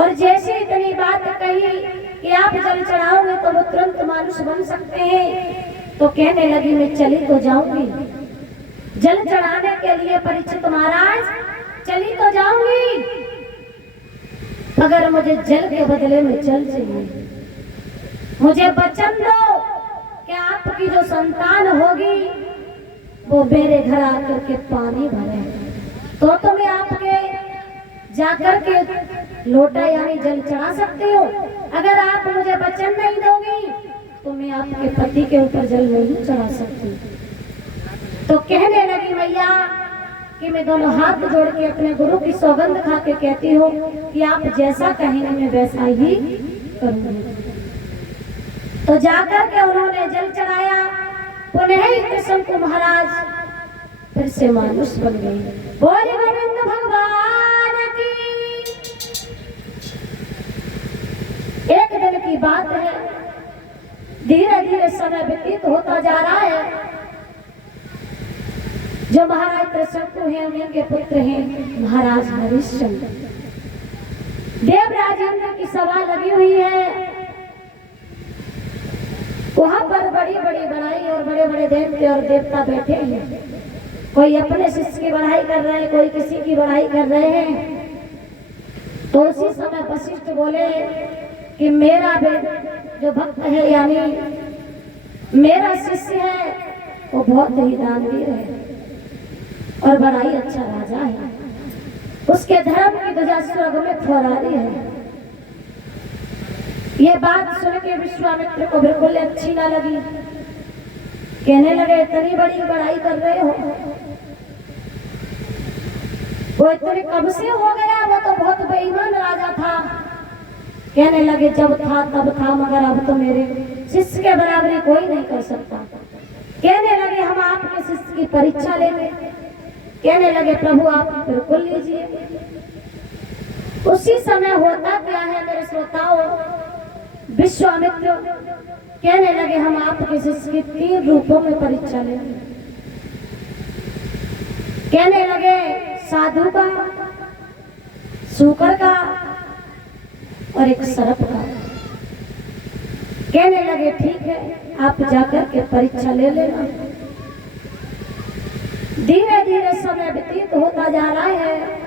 और जैसे इतनी बात कही कि आप जल चढ़ाओगे तो वो तुरंत मानुष बन सकते हैं, तो कहने लगी मैं चली तो जाऊंगी, जल चढ़ाने के लिए परीक्षित महाराज चली तो जाऊंगी, अगर मुझे जल के बदले में जल चाहिए, मुझे वचन दो कि आपकी जो संतान होगी वो मेरे घर आकर के पानी भरे, तो मैं आपके जाकर के लोटा यानी जल चढ़ा सकती हूँ। अगर आप मुझे वचन नहीं दोगी तो मैं आपके पति के ऊपर जल नहीं चढ़ा सकती। तो कहने लगी मैया कि मैं दोनों हाथ जोड़ के अपने गुरु की सौगंध खा के कहती हूँ कि आप जैसा कहेंगे मैं वैसा ही करूंगी। तो जाकर के उन्होंने जल चढ़ाया, पुनः त्रिशंकु महाराज फिर से मानुष बन गए। बोले गोविंद भगवान की। एक दिन की बात है, धीरे धीरे समय व्यतीत होता जा रहा है। जो महाराज त्रिशंकु हैं उनके पुत्र हैं महाराज हरिश्चंद्र। देवराजेंद्र की सभा लगी हुई है, वहां पर बड़ी बड़ी बढ़ाई और बड़े बड़े देवते और देवता बैठे हैं। कोई अपने शिष्य की बढ़ाई कर रहे हैं, कोई किसी की बढ़ाई कर रहे हैं। तो उसी समय वशिष्ठ बोले कि मेरा जो भक्त है यानी मेरा शिष्य है वो बहुत ही दानवीर है और बड़ा ही अच्छा राजा है, उसके धर्म की ध्वजा स्वर्ग में फहरा रही है। ये बात सुन के विश्वामित्र को बिल्कुल अच्छी ना लगी। कहने लगे इतनी बड़ी बड़ाई कर रहे हो, वो इतने कब से हो गया, वो तो बहुत बेईमान राजा था। कहने लगे जब था तब था, मगर अब तो मेरे शिष्य के बराबरी कोई नहीं कर सकता। कहने लगे हम आपके शिष्य की परीक्षा लेंगे। कहने लगे प्रभु आप बिल्कुल लीजिए। उसी समय होता क्या है मेरे श्रोताओं, विश्वामित्र कहने लगे हम आपके शिष्य की 3 रूपों में परीक्षा लेंगे। कहने लगे साधु का, सूकर का और एक सर्प का। कहने लगे ठीक है आप जाकर के परीक्षा ले लेना। धीरे धीरे समय व्यतीत होता जा रहा है।